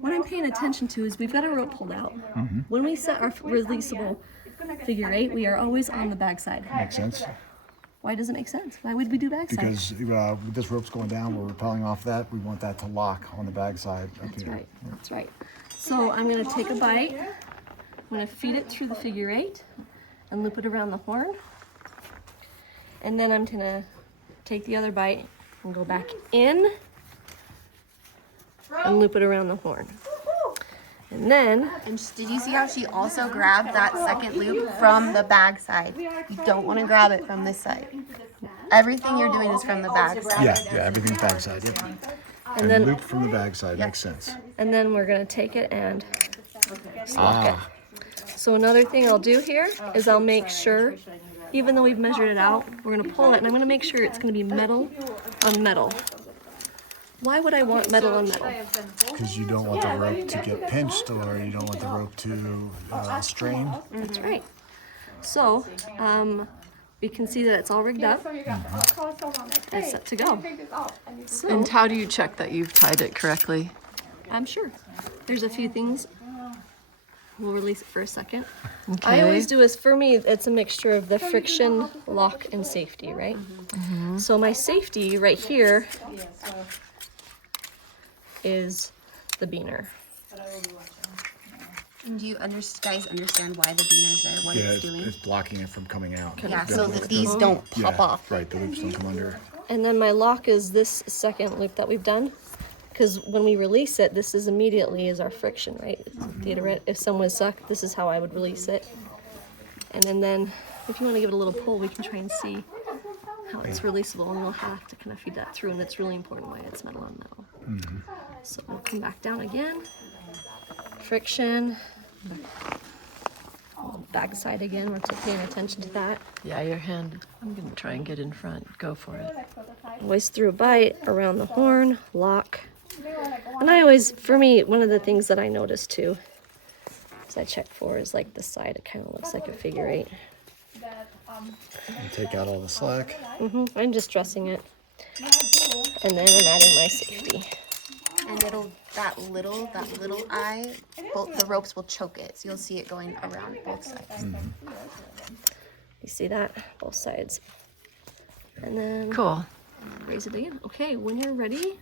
what I'm paying attention to is we've got our rope pulled out. When we set our releasable figure eight, we are always on the backside. Makes sense. Why does it make sense? Why would we do backside? Because with this rope's going down, we're rappelling off that. We want that to lock on the backside. That's right. That's right. So I'm going to take a bite. I'm going to feed it through the figure eight and loop it around the horn. And then I'm going to take the other bite and go back in and loop it around the horn. And then, Did you see how she also grabbed that second loop from the bag side? You don't want to grab it from this side. Everything you're doing is from the bag side. Yeah, everything's backside. Yep. and then, loop from the backside. Makes sense. and then we're going to take it and lock it. So another thing I'll do here is I'll make sure, even though we've measured it out, we're going to pull it, and I'm going to make sure it's going to be metal on metal. Why would I want metal on metal? Because you don't want the rope to get pinched, or you don't want the rope to strain. That's right. So, we can see that it's all rigged up and set to go. So, And how do you check that you've tied it correctly? I'm sure there's a few things. We'll release it for a second. Okay. I always do is, for me, it's a mixture of the friction, lock, and safety, right? So my safety right here is the beaner. And do you guys understand why the beaner's there, what it's doing? It's blocking it from coming out. Yeah, so that these don't pop off. Right, the loops don't come under. And then my lock is this second loop that we've done. Because when we release it, this is immediately is our friction, right? If someone's sucked, this is how I would release it. And then if you want to give it a little pull, we can try and see how it's releasable, and we'll have to kind of feed that through, and it's really important why it's metal on metal. So we'll come back down again. Friction. Back side again, we're paying attention to that. Yeah, your hand. I'm going to try and get in front. Go for it. Always through a bite, around the horn, lock. And I always, for me, one of the things that I notice too, is I check for is like the side, it kind of looks like a figure eight. And take out all the slack. I'm just dressing it. And then I'm adding my safety. And that little eye, the ropes will choke it. So you'll see it going around both sides. You see that? Both sides. And then Cool. raise it again. Okay, when you're ready,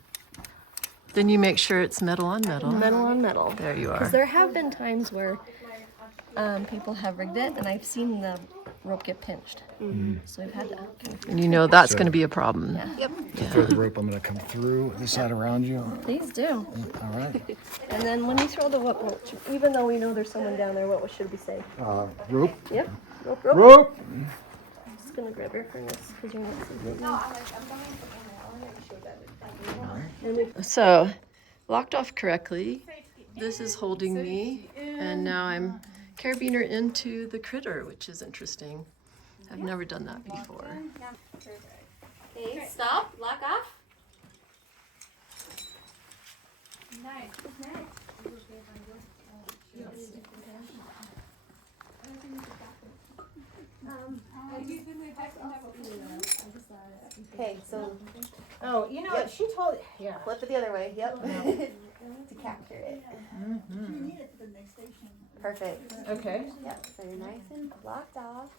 Then you make sure it's metal on metal. metal on metal. There you Because are. there have been times where people have rigged it, and I've seen the rope get pinched. So we've had to kind of, And you know that's going to be a problem. Yep. Throw the rope. I'm going to come through this side around you. please do. All right. And then when you throw the rope, even though we know there's someone down there, what should we say? Rope. Yep. Rope, rope. Rope. I'm just gonna grab your harness because you're not seeing. So, locked off correctly. This is holding me, and now I'm carabiner into the Critr, which is interesting. I've never done that before. Okay, stop, lock off. Okay, so Oh, you know what? She told. Yeah. flip it the other way. Yep. To capture it. Perfect. Okay. Yep. So you're nice and locked off.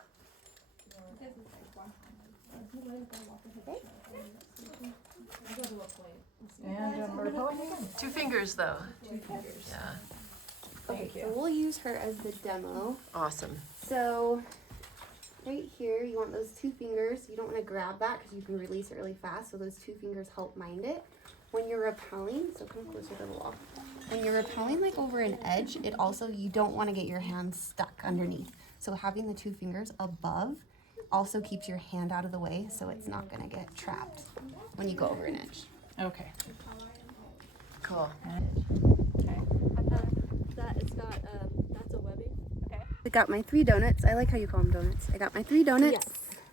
And we're going again. 2 fingers though. Yeah. Okay, so we'll use her as the demo. Awesome. So right here, you want those 2 fingers. You don't want to grab that because you can release it really fast. So those 2 fingers help mind it. When you're rappelling, so come closer to the wall. When you're rappelling like over an edge, it also, you don't want to get your hand stuck underneath. So having the 2 fingers above also keeps your hand out of the way, so it's not going to get trapped when you go over an edge. Okay. Cool. That's a webbing. I got my 3 donuts. I like how you call them donuts. I got my 3 donuts. Yes.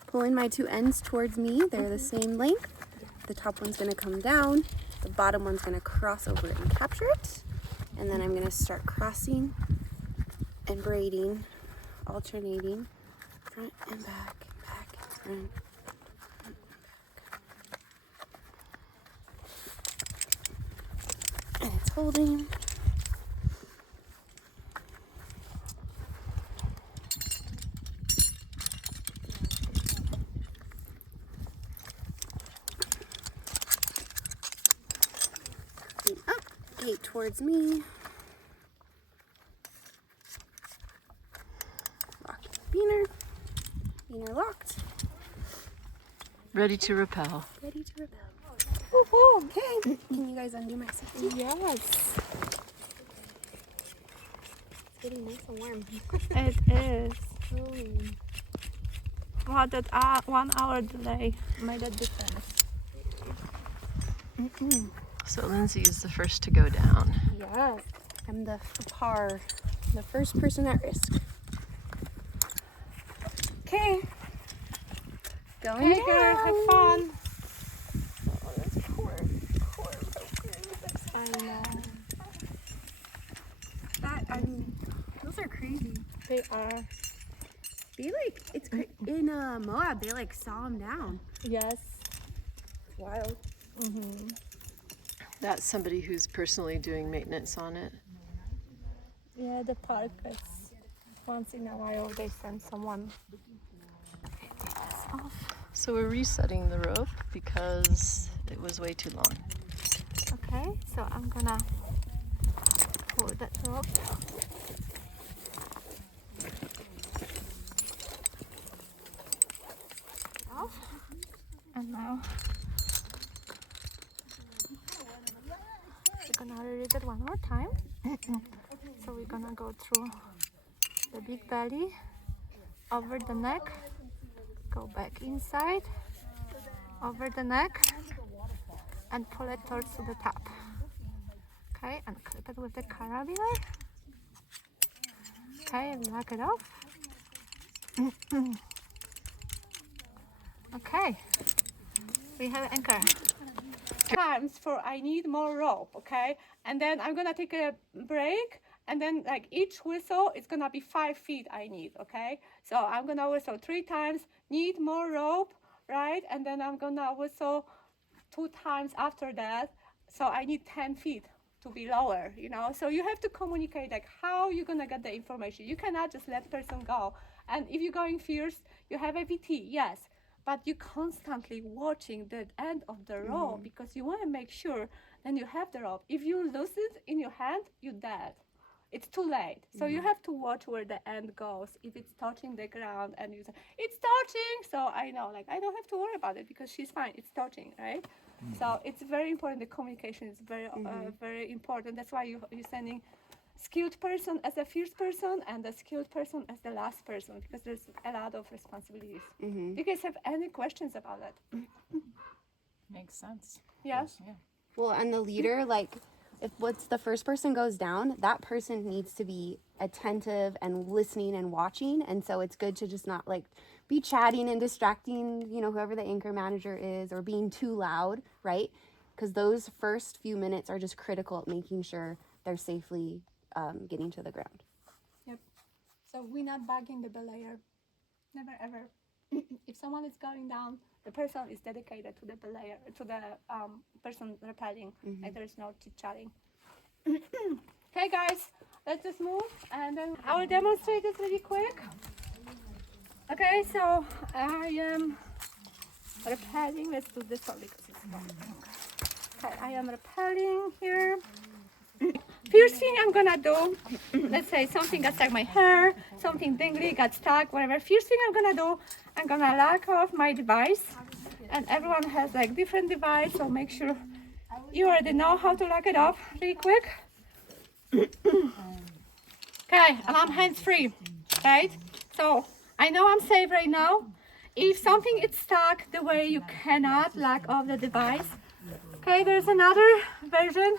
Pulling my 2 ends towards me. They're the same length. The top one's going to come down. The bottom one's going to cross over and capture it. And then I'm going to start crossing and braiding, alternating, front and back, back and front. And it's holding. gate towards me. Lock your beaner locked. Ready to repel. Ready to repel. Woohoo! Okay, can you guys undo my safety? Yes, It's getting nice and warm. it is. What that 1 hour delay made a difference. So Lindsey is the first to go down. Yes, I'm the FPAR, the first person at risk. Okay. Going Hey girl, have fun. I know. I mean, those are crazy. They are. They like, it's in Moab, they like saw him down. Yes. It's wild. That's somebody who's personally doing maintenance on it. Yeah, the park is once in a while they send someone. So we're resetting the rope because it was way too long. Okay, so I'm gonna pull that rope. Off. And now we're gonna release it one more time. So we're gonna go through the big belly, over the neck, go back inside, over the neck, and pull it towards to the top. Okay, and clip it with the carabiner. Okay, and lock it off. Okay, we have anchor. Times for I need more rope, okay? And then I'm gonna take a break, and then like each whistle is gonna be 5 feet I need, okay? So I'm gonna whistle 3 times, need more rope, right? And then I'm gonna whistle 2 times after that, so I need 10 feet to be lower, you know? So you have to communicate like how you're gonna get the information. You cannot just let person go. And if you're going fierce, you have a VT, yes, but you're constantly watching the end of the rope because you want to make sure then you have the rope. If you lose it in your hand, you're dead. It's too late. So you have to watch where the end goes. If it's touching the ground and you say, it's touching, so I know, like, I don't have to worry about it because she's fine, it's touching, right? So it's very important. The communication is very, very important. That's why you're sending skilled person as a first person and the skilled person as the last person because there's a lot of responsibilities. Do you guys have any questions about that? Makes sense. Yes? Yeah. Well, and the leader, like, if what's the first person goes down, that person needs to be attentive and listening and watching. And so it's good to just not like be chatting and distracting, you know, whoever the anchor manager is, or being too loud, right? Because those first few minutes are just critical at making sure they're safely getting to the ground. Yep. So we're not bugging the belayer. Never ever. If someone is going down, the person is dedicated to the belayer, to the person rappelling. Like there's no chit-chatting. Okay, guys, let's just move, and then I will demonstrate this really quick. Okay, so I am rappelling. Let's do this one because it's fun. Okay, I am rappelling here. First thing I'm gonna do, let's say something got stuck in my hair, something dingly got stuck, whatever. First thing I'm gonna do, I'm gonna lock off my device. And everyone has like different device, so make sure you already know how to lock it off really quick. Okay, and I'm hands-free, right? So I know I'm safe right now. If something is stuck the way you cannot lock off the device, okay, there's another version.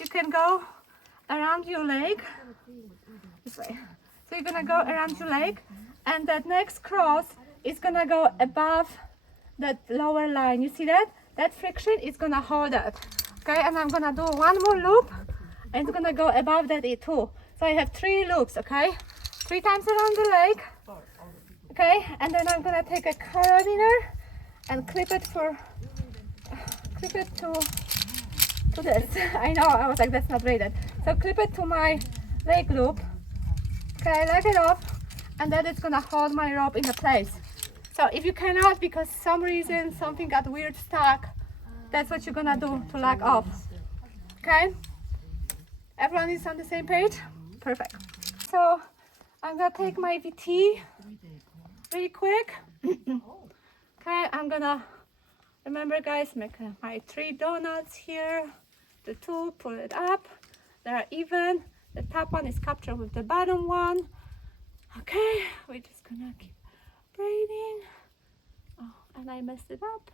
You can go around your leg, this way. So you're gonna go around your leg, and that next cross is gonna go above that lower line. You see that? That friction is gonna hold it. Okay, and I'm gonna do one more loop, and it's gonna go above that too. So I have 3 loops, okay? 3 times around the leg. Okay, and then I'm gonna take a carabiner and clip it to this. I know, I was like, that's not rated. So clip it to my leg loop. Okay, lock it off, and then it's gonna hold my rope in place. So if you cannot, because some reason something got weird stuck, that's what you're gonna do to lock off. Okay? Everyone is on the same page? Perfect. So I'm gonna take my VT really quick. Okay, I'm gonna, remember guys, make my 3 donuts here. The 2, pull it up. They are even. The top one is captured with the bottom one. Okay, we're just gonna keep braiding. Oh, and I messed it up.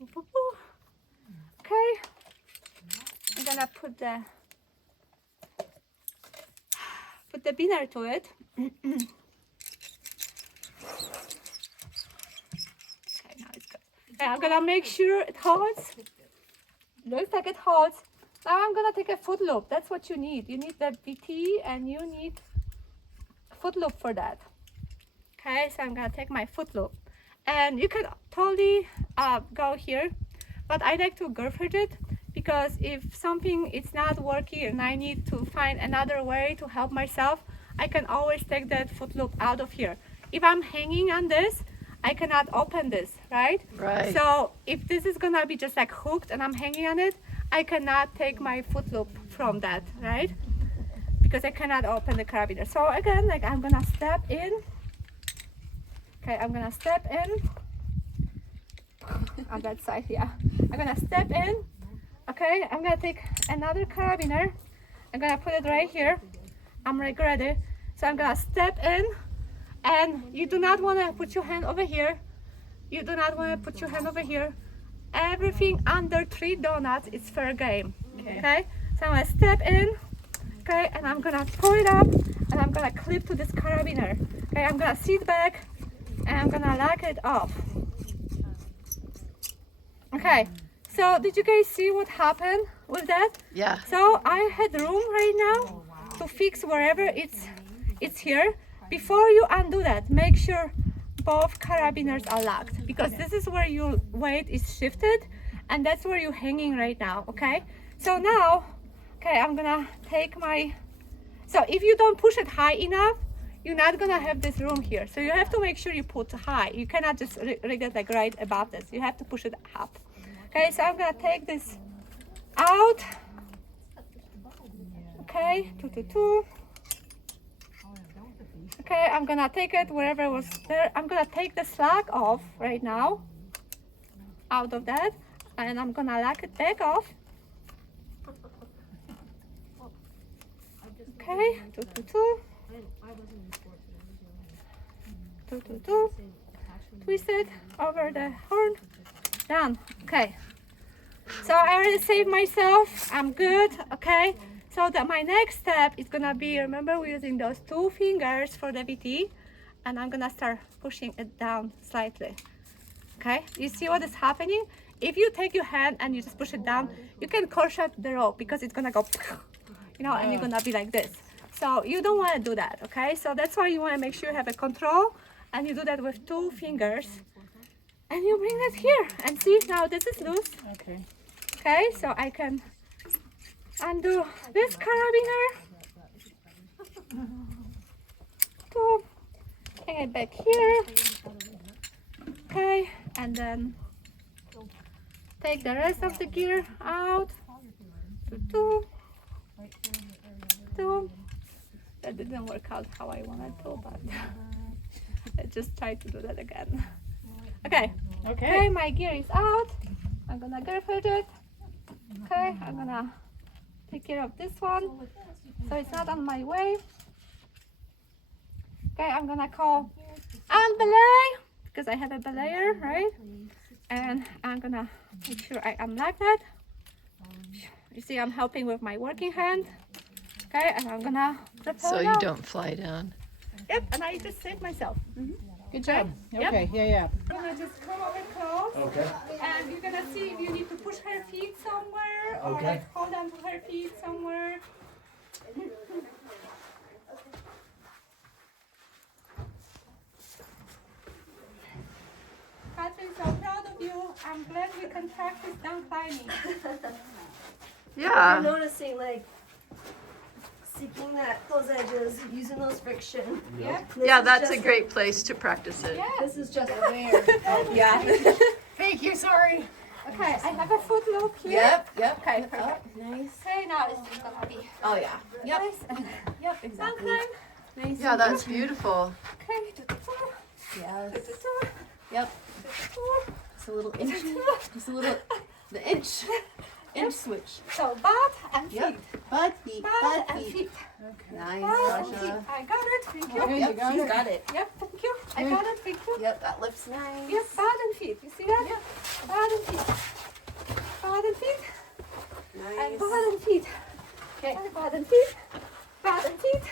Boo, boo, boo. Okay, I'm gonna put the binner to it. Okay, now it's good. Okay, I'm gonna make sure it holds. Looks like it holds. Now I'm gonna take a foot loop. That's what you need. You need the VT and you need a foot loop for that. Okay, so I'm gonna take my foot loop. And you can totally go here, but I like to Girth Hitch it because if something is not working and I need to find another way to help myself, I can always take that foot loop out of here. If I'm hanging on this, I cannot open this, right? Right. So if this is gonna be just like hooked and I'm hanging on it, I cannot take my foot loop from that, right? Because I cannot open the carabiner. So again, like I'm gonna step in. Okay, I'm gonna step in. On that side, yeah. I'm gonna step in. Okay, I'm gonna take another carabiner. I'm gonna put it right here. I'm ready. So I'm gonna step in. And you do not want to put your hand over here. You do not want to put your hand over here. Everything under 3 donuts is fair game. Okay? So I'm going to step in. Okay? And I'm going to pull it up. And I'm going to clip to this carabiner. Okay? I'm going to sit back. And I'm going to lock it off. Okay. So did you guys see what happened with that? Yeah. So I had room right now to fix wherever it's here. Before you undo that, make sure both carabiners are locked because this is where your weight is shifted and that's where you're hanging right now, okay? So now, okay, I'm gonna take my, so if you don't push it high enough, you're not gonna have this room here. So you have to make sure you put high. You cannot just rig it like right above this. You have to push it up. Okay, so I'm gonna take this out. Okay, 2, 2, 2. Okay, I'm gonna take it wherever it was there. I'm gonna take the slack off right now, out of that, and I'm gonna lock it back off. Okay, 2, 2, 2. 2, 2, 2. Twist it over the horn. Done. Okay. So I already saved myself. I'm good. Okay. So that my next step is gonna be, remember we're using those 2 fingers for the VT, and I'm gonna start pushing it down slightly. Okay, you see what is happening? If you take your hand and you just push it down, you can corset the rope because it's gonna go, you know, and you're gonna be like this. So you don't want to do that. Okay, so that's why you want to make sure you have a control, and you do that with 2 fingers, and you bring it here and see now this is loose. Okay. Okay, so I can undo this carabiner to hang it back here. Okay, and then take the rest of the gear out. 2, 2. That didn't work out how I wanted to, but I just tried to do that again. Okay, okay, my gear is out. I'm gonna Girth Hitch it. Okay, I'm gonna take care of this one so it's not on my way. Okay, I'm gonna call on Belay because I have a belayer, right? And I'm gonna make sure I unlock that. You see, I'm helping with my working hand. Okay, and I'm gonna rappel So it you out. don't fly down. Yep, and I just saved myself. Good job. Yep. Okay, yeah. I'm gonna just come over close. Okay. And you're gonna see if you need to push her feet somewhere or Okay. like hold on to her feet somewhere. Catherine, so proud of you. I'm glad we can practice down climbing. Yeah. You're noticing like seeking those edges, using those friction. Yeah. This Yeah, is that's a just- great place to practice it. Yeah. This is just yeah. Thank you, sorry. Okay, I have a foot loop here. Yep. Okay, perfect. Nice. Okay, now it's just gonna be Oh yeah. Yep. nice. Yep. Exactly. Okay. Nice. Yeah, that's beautiful. Okay, Yes. 2, Yep. Just a little inch. Just a little. The inch. Inch switch. So butt and feet. Yep. Butt feet. Butt and feet. Nice, Butt and feet. Sasha. I got it. Thank you. Yep. She's got it. Yep, thank you. I got it. Thank you. Yep. That lifts nice. Yep, butt and feet. You see that? Yep. Butt and feet. Butt and feet. And Nice. butt and feet. Okay. And butt and feet. Butt and feet.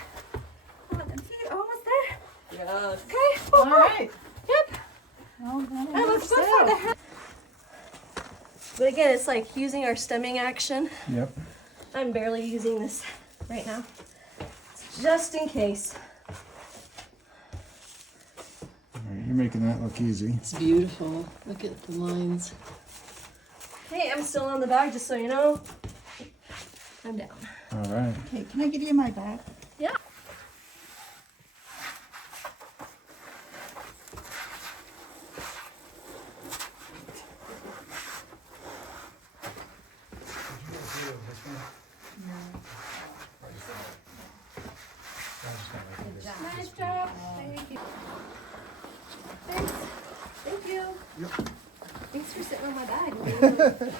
Butt and feet. Almost there. Yes. Okay. All right. Yep. Well done. That was good for the hand. But again, it's like using our stemming action. Yep. I'm barely using this right now. Just in case. All right, you're making that look easy. It's beautiful. Look at the lines. Hey, I'm still on the bag, just so you know. I'm down. All right. Okay, can I give you my bag? Yeah. Nice job. Thank you. Thanks. Thank you. Thanks for sitting on my bag.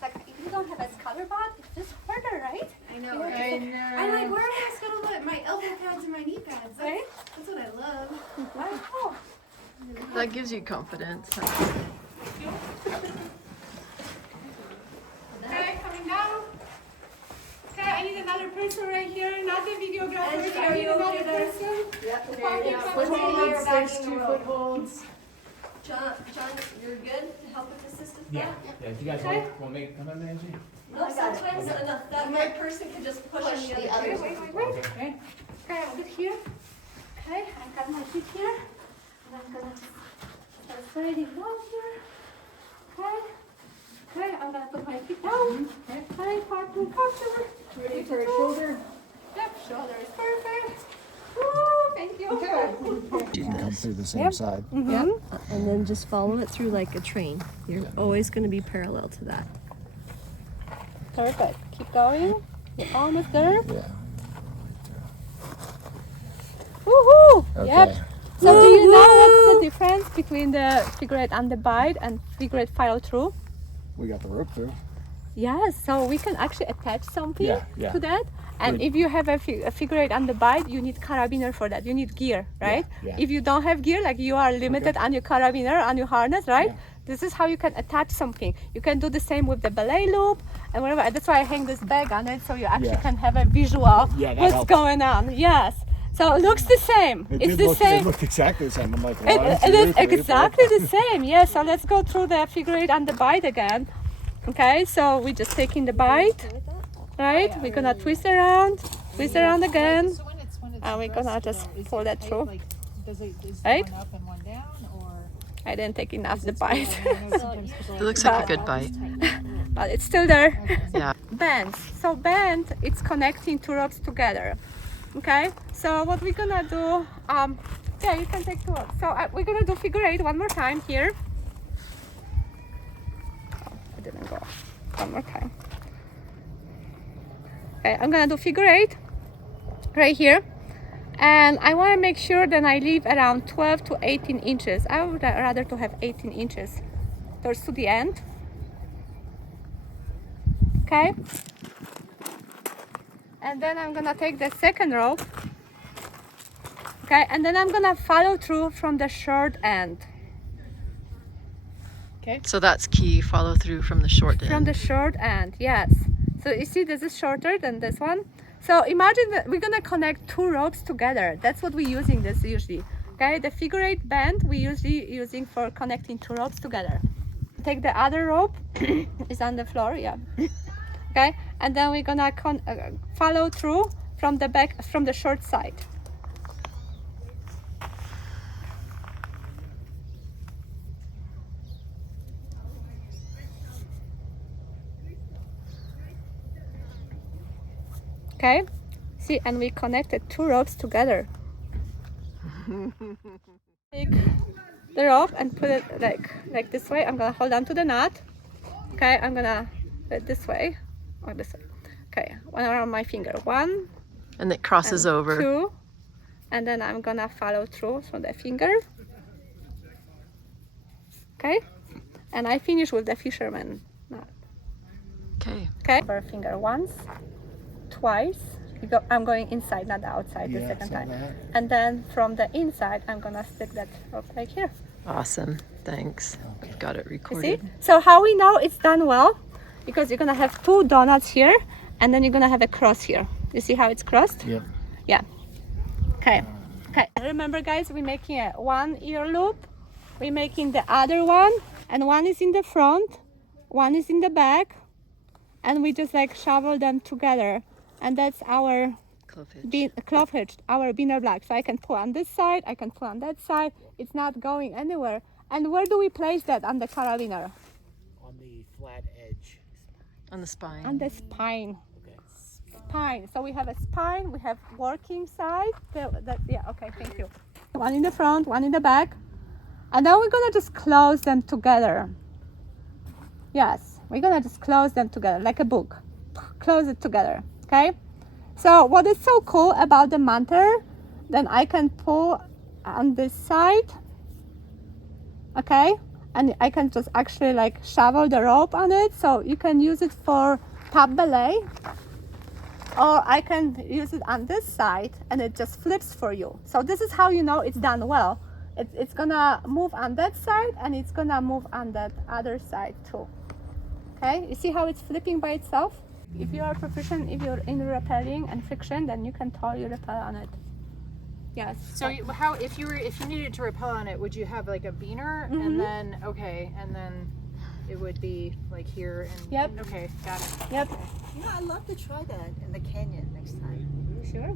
Like, if you don't have a scatter bot, it's just harder, right? I know. I Right? know. I'm like, where am I gonna put my elbow pads and my knee pads? Right? That's what I love. Wow. That gives you confidence. Okay, coming down. Okay, I need another person right here, not the videographer. I need another person. Yep. Footholds, there's 2 footholds. John, you're good to help with this system? Yeah, yeah, if you guys want me to come in, Nancy? No, sometimes enough that my person could just push on Push the the other. other. Wait. Okay. Okay, I'll get here. Okay, I got my feet here. And I'm gonna start sliding down here. Okay. Okay, I'm gonna put my feet down. Okay, parking comfortable. Ready for a shoulder? Yep, shoulder is perfect. Woo, thank you. You can come through the same side. And then just follow it through like a train. You're always going to be parallel to that. Perfect. Keep going. You're almost there. Yeah. Woohoo! Okay. Yep. So do you know what's the difference between the figure eight underbite and figure eight follow through? We got the rope through. Yes, so we can actually attach something Yeah. to that. And Good. if you have a figure eight underbite, you need carabiner for that. You need gear, right? yeah. If you don't have gear, like you are limited on your carabiner, on your harness, right? Yeah. This is how you can attach something. You can do the same with the belay loop and whatever. That's why I hang this bag on it, so you actually Yeah. can have a visual Yeah, that what's helps. going on. Yes. So it looks the same. It's the same. It looked exactly the same. I'm like, It is exactly the same. Yes. So let's go through the figure eight and the bite again. Okay. So we just taking the bite, right? We're gonna twist around again, So when it's and we're gonna just though, is pull it that tight, through. Like, does it is Right? one up and one down, or I didn't take enough the bite, I know sometimes people It looks like a good bite. but it's still there. Yeah. Bands. So band, it's connecting two ropes together. Okay. So what we're gonna do? Yeah, you can take two ropes. So we're gonna do figure eight one more time here. Oh, it didn't go. One more time. Okay, I'm gonna do figure eight right here, and I want to make sure that I leave around 12 to 18 inches. I would rather to have 18 inches towards to the end. Okay, and then I'm gonna take the second rope. Okay, and then I'm gonna follow through from the short end. So that's key. Follow through from the short end. From the short end, yes. So you see this is shorter than this one. So imagine that we're gonna connect two ropes together. That's what we're using this usually. Okay, the figure eight band we usually using for connecting two ropes together. Take the other rope, it's on the floor, yeah. Okay, and then we're gonna follow through from the back, from the short side. Okay, see, and we connected two ropes together. Take the rope and put it like this way. I'm gonna hold on to the knot. Okay, I'm gonna put it this way or this way. Okay, one around my finger. 1, And it crosses and over. 2, and then I'm gonna follow through from the finger. Okay, and I finish with the fisherman knot. Okay. Okay, per finger once, twice. I'm going inside, not the outside, the second time. And then from the inside, I'm gonna stick that rope right here. Awesome. Thanks. Got it You recorded. see? So how we know it's done well? Because you're gonna have 2 donuts here, and then you're gonna have a cross here. You see how it's crossed? Yep. Yeah. Okay. Okay. Remember, guys, we're making a 1 ear loop. We're making the other one, and one is in the front, one is in the back, and we just like shovel them together. And that's our Clove hitch. clove hitch, our beaner block. So I can pull on this side, I can pull on that side. It's not going anywhere. And where do we place that on the carabiner? On the flat edge. On the spine. On the spine. Spine. So we have a spine, we have working side. Yeah, okay, thank you. One in the front, one in the back. And then we're gonna just close them together. Yes, we're gonna just close them together like a book. Close it together, okay? So what is so cool about the manter, then I can pull on this side, okay? And I can just actually like shovel the rope on it. So you can use it for top belay, or I can use it on this side and it just flips for you. So this is how you know it's done well. It's gonna move on that side and it's gonna move on that other side too. Okay, you see how it's flipping by itself? If you are proficient, if you're in rappelling and friction, then you can totally rappel on it. Yes. So how if you needed to rappel on it, would you have like a beaner and then and then it would be like here and Yep. Okay, got it. Yep. You know, I'd love to try that in the canyon next time. Sure.